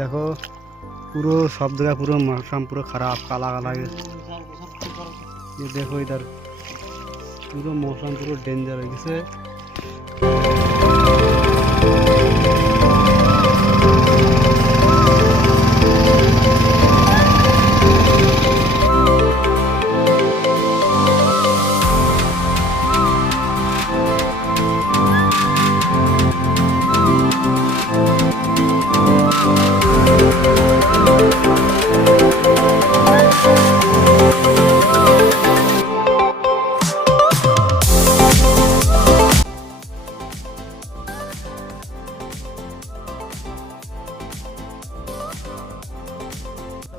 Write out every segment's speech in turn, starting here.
দেখো পুরো সব জায়গায় পুরো मौसम পুরো খারাপ কালা কালা ये देखो इधर পুরো मौसम পুরো डेंजर হয়ে গেছে।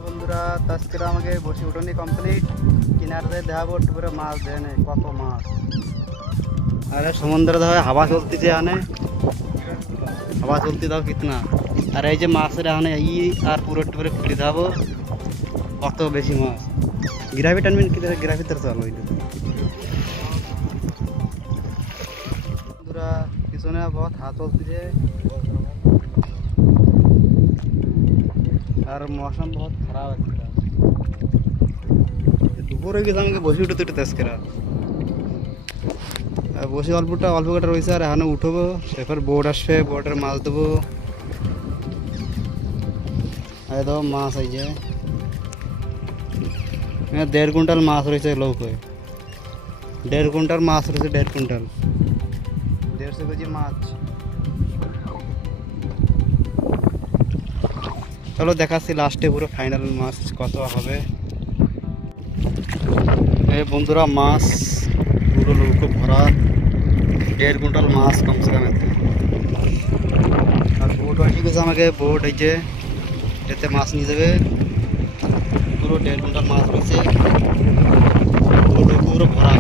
বন্ধুরা আজকে আমাকে বসে উঠোনি কমপ্লিট কিনারে দেখাবো পুরো মাছ দেয় না কত মাছ। अरे समुद्र दाओ हवा चलती आने हवा चलती दाओ कितना और ये माछ आने और पूरा टूरे खुली दाबो कत बेसि माछ ग्राफी टानबेन ग्राफी तर चलो बंधुरा पिछने बहुत हाथ चलती और मौसम बहुत खराब है दुपुर हो गए बसে उठे तो तेज करा বসে অল্পটা অল্প কটা রয়েছে আর এখানে উঠবো এরপর বোট আসবে বোটের মাছ দেবো। একদম মাছ এই যে 1.5 কুইন্টাল মাছ রয়েছে লৌকে 1.5 কুইন্টাল মাছ রয়েছে 1.5 কুইন্টাল 150 কেজি মাছ। চলো দেখাচ্ছি লাস্টে পুরো ফাইনাল মাছ কত হবে। এই বন্ধুরা মাছ পুরো লৌকে ভরা 1.5 কুইন্টাল মাছ कम से कम और बोट আসি গেছে আমাকে बोट এই যে এতে মাছ নিয়ে যাবে পুরো 1.5 কুইন্টাল মাছ রয়েছে পুরো ভরা।